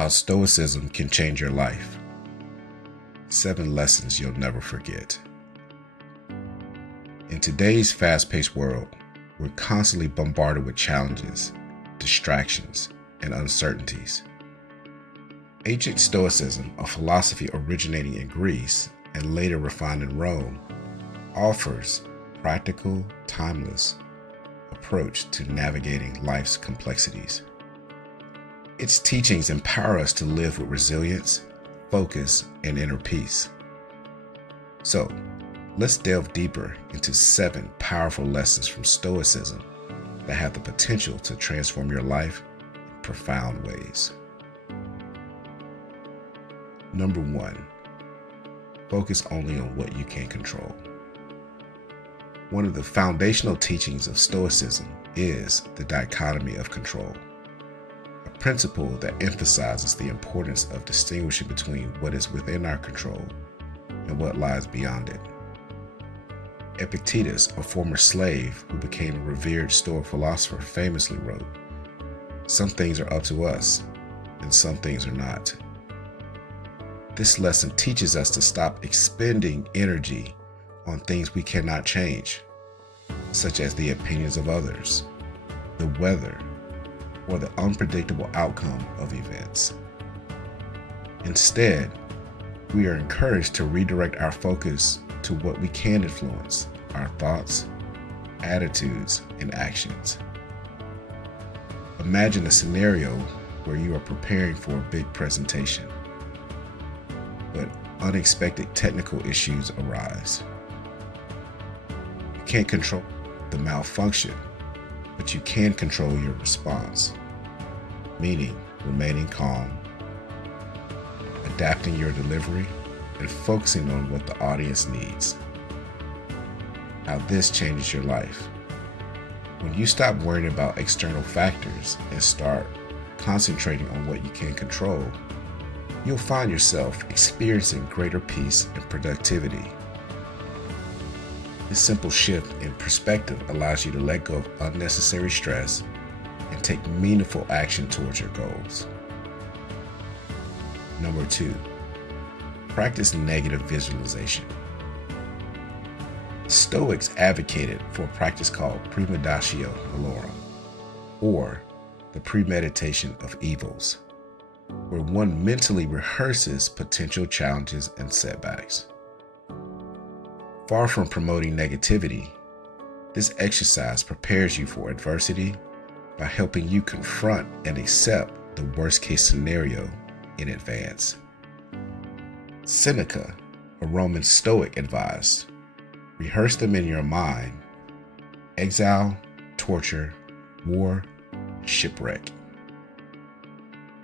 How Stoicism Can Change Your Life. 7 Lessons You'll Never Forget. In today's fast-paced world, we're constantly bombarded with challenges, distractions, and uncertainties. Ancient Stoicism, a philosophy originating in Greece and later refined in Rome, offers a practical, timeless approach to navigating life's complexities. Its teachings empower us to live with resilience, focus, and inner peace. So, let's delve deeper into 7 powerful lessons from Stoicism that have the potential to transform your life in profound ways. Number 1, focus only on what you can control. One of the foundational teachings of Stoicism is the dichotomy of control, a principle that emphasizes the importance of distinguishing between what is within our control and what lies beyond it. Epictetus, a former slave who became a revered Stoic philosopher, famously wrote, "Some things are up to us, and some things are not." This lesson teaches us to stop expending energy on things we cannot change, such as the opinions of others, the weather, or the unpredictable outcome of events. Instead, we are encouraged to redirect our focus to what we can influence: our thoughts, attitudes, and actions. Imagine a scenario where you are preparing for a big presentation, but unexpected technical issues arise. You can't control the malfunction, but you can control your response, meaning remaining calm, adapting your delivery, and focusing on what the audience needs. How this changes your life. When you stop worrying about external factors and start concentrating on what you can control, you'll find yourself experiencing greater peace and productivity. This simple shift in perspective allows you to let go of unnecessary stress and take meaningful action towards your goals. Number 2, practice negative visualization. Stoics advocated for a practice called premeditatio malorum, or the premeditation of evils, where one mentally rehearses potential challenges and setbacks. Far from promoting negativity, this exercise prepares you for adversity by helping you confront and accept the worst-case scenario in advance. Seneca, a Roman Stoic, advised, rehearse them in your mind: exile, torture, war, shipwreck.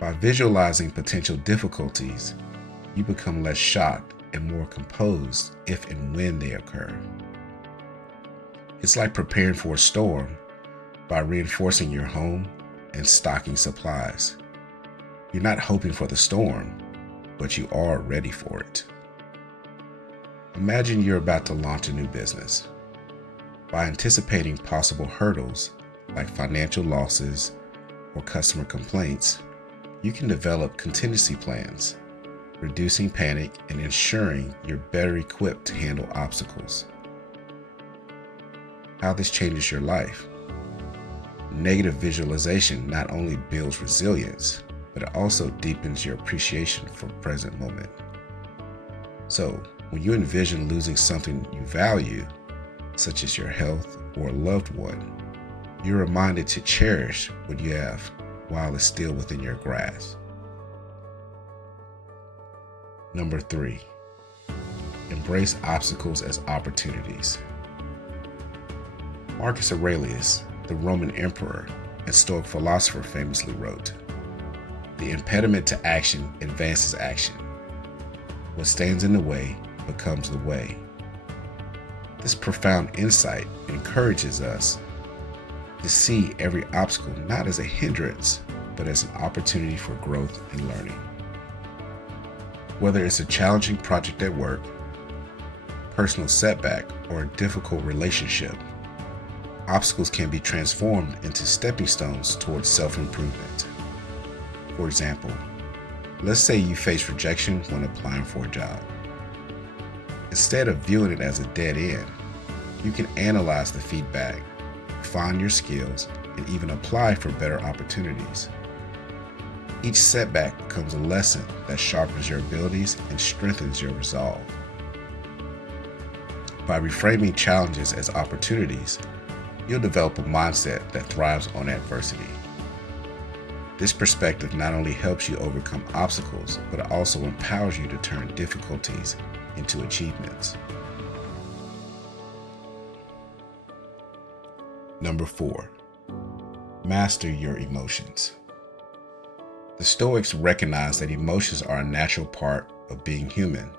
By visualizing potential difficulties, you become less shocked and more composed if and when they occur. It's like preparing for a storm by reinforcing your home and stocking supplies. You're not hoping for the storm, but you are ready for it. Imagine you're about to launch a new business. By anticipating possible hurdles like financial losses or customer complaints, you can develop contingency plans, reducing panic and ensuring you're better equipped to handle obstacles. How this changes your life. Negative visualization not only builds resilience, but it also deepens your appreciation for the present moment. So, when you envision losing something you value, such as your health or a loved one, you're reminded to cherish what you have while it's still within your grasp. Number 3, embrace obstacles as opportunities. Marcus Aurelius, the Roman emperor and Stoic philosopher, famously wrote, "The impediment to action advances action. What stands in the way becomes the way." This profound insight encourages us to see every obstacle not as a hindrance, but as an opportunity for growth and learning. Whether it's a challenging project at work, personal setback, or a difficult relationship, obstacles can be transformed into stepping stones towards self-improvement. For example, Let's say you face rejection when applying for a job. Instead of viewing it as a dead end, you can analyze the feedback, refine your skills, and even apply for better opportunities. Each setback becomes a lesson that sharpens your abilities and strengthens your resolve. By reframing challenges as opportunities, you'll develop a mindset that thrives on adversity. This perspective not only helps you overcome obstacles, but also empowers you to turn difficulties into achievements. Number 4, master your emotions. The Stoics recognize that emotions are a natural part of being human,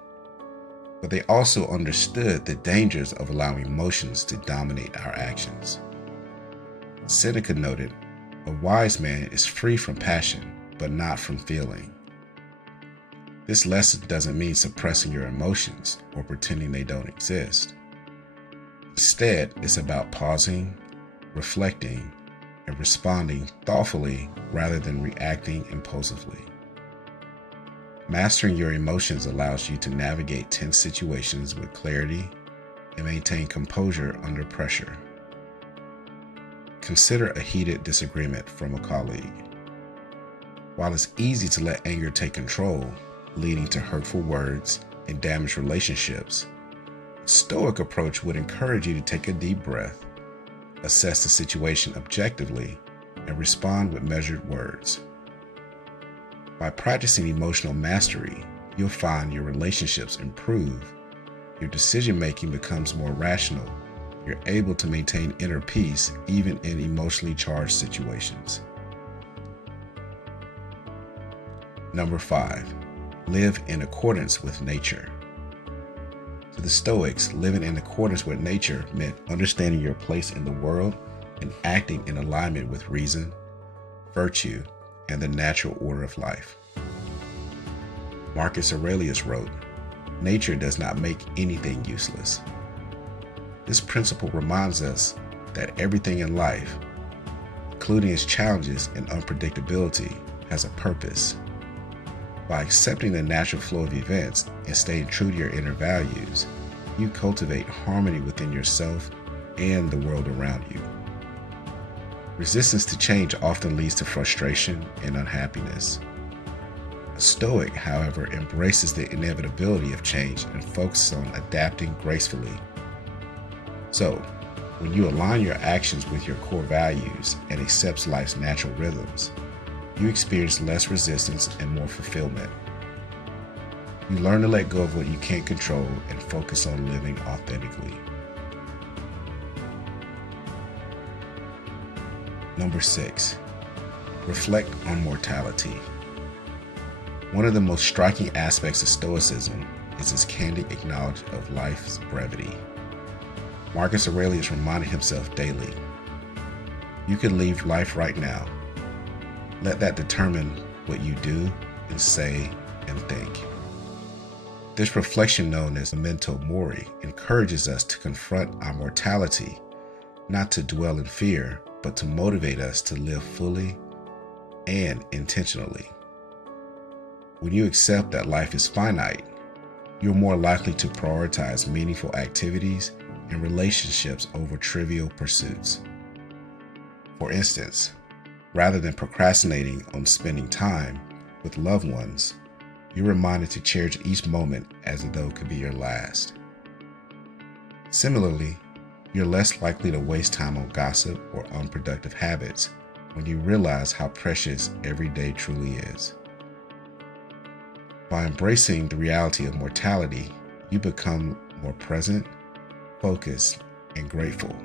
but they also understood the dangers of allowing emotions to dominate our actions. Seneca noted, "A wise man is free from passion, but not from feeling." This lesson doesn't mean suppressing your emotions or pretending they don't exist. Instead, it's about pausing, reflecting, and responding thoughtfully rather than reacting impulsively. Mastering your emotions allows you to navigate tense situations with clarity and maintain composure under pressure. Consider a heated disagreement from a colleague. While it's easy to let anger take control, leading to hurtful words and damaged relationships, a Stoic approach would encourage you to take a deep breath, assess the situation objectively, and respond with measured words. By practicing emotional mastery, you'll find your relationships improve, your decision-making becomes more rational, you're able to maintain inner peace even in emotionally charged situations. Number 5, live in accordance with nature. To the Stoics, living in accordance with nature meant understanding your place in the world and acting in alignment with reason, virtue, and the natural order of life. Marcus Aurelius wrote, "Nature does not make anything useless." This principle reminds us that everything in life, including its challenges and unpredictability, has a purpose. By accepting the natural flow of events and staying true to your inner values, you cultivate harmony within yourself and the world around you. Resistance to change often leads to frustration and unhappiness. A Stoic, however, embraces the inevitability of change and focuses on adapting gracefully. So, when you align your actions with your core values and accept life's natural rhythms, you experience less resistance and more fulfillment. You learn to let go of what you can't control and focus on living authentically. Number 6, reflect on mortality. One of the most striking aspects of Stoicism is its candid acknowledgement of life's brevity. Marcus Aurelius reminded himself daily, "You can leave life right now. Let that determine what you do and say and think." This reflection, known as memento mori, encourages us to confront our mortality, not to dwell in fear, but to motivate us to live fully and intentionally. When you accept that life is finite, you're more likely to prioritize meaningful activities and relationships over trivial pursuits. For instance, rather than procrastinating on spending time with loved ones, you're reminded to cherish each moment as though it could be your last. Similarly, you're less likely to waste time on gossip or unproductive habits when you realize how precious every day truly is. By embracing the reality of mortality, you become more present, focused, and grateful.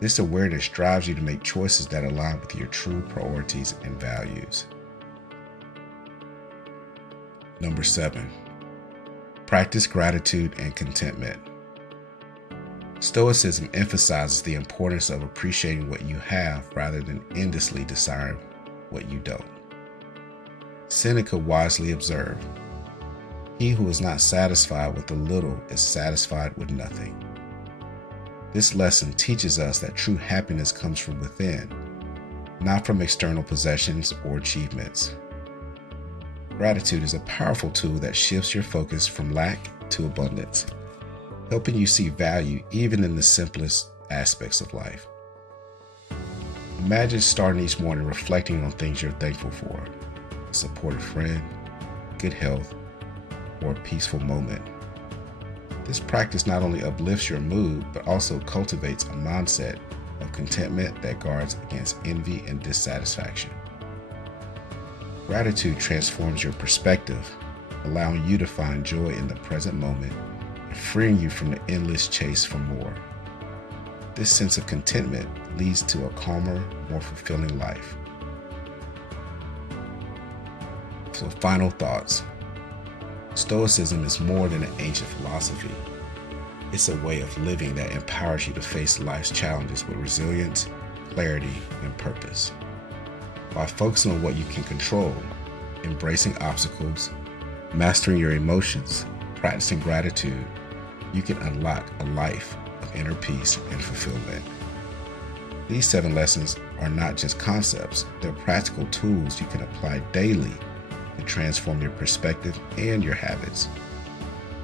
This awareness drives you to make choices that align with your true priorities and values. Number 7, practice gratitude and contentment. Stoicism emphasizes the importance of appreciating what you have rather than endlessly desiring what you don't. Seneca wisely observed, "He who is not satisfied with a little is satisfied with nothing." This lesson teaches us that true happiness comes from within, not from external possessions or achievements. Gratitude is a powerful tool that shifts your focus from lack to abundance, helping you see value even in the simplest aspects of life. Imagine starting each morning reflecting on things you're thankful for: a supportive friend, good health, or a peaceful moment. This practice not only uplifts your mood, but also cultivates a mindset of contentment that guards against envy and dissatisfaction. Gratitude transforms your perspective, allowing you to find joy in the present moment and freeing you from the endless chase for more. This sense of contentment leads to a calmer, more fulfilling life. So, final thoughts. Stoicism is more than an ancient philosophy. It's a way of living that empowers you to face life's challenges with resilience, clarity, and purpose. By focusing on what you can control, embracing obstacles, mastering your emotions, practicing gratitude, you can unlock a life of inner peace and fulfillment. These 7 lessons are not just concepts, they're practical tools you can apply daily to transform your perspective and your habits.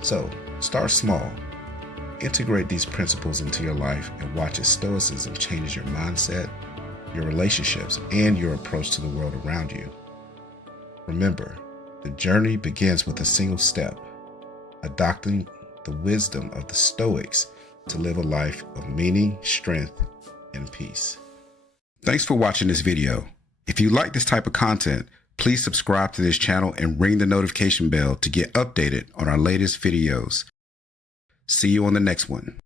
So, start small. Integrate these principles into your life and watch as Stoicism changes your mindset, your relationships, and your approach to the world around you. Remember, the journey begins with a single step: adopting the wisdom of the Stoics to live a life of meaning, strength, and peace. Thanks for watching this video. If you like this type of content, please subscribe to this channel and ring the notification bell to get updated on our latest videos. See you on the next one.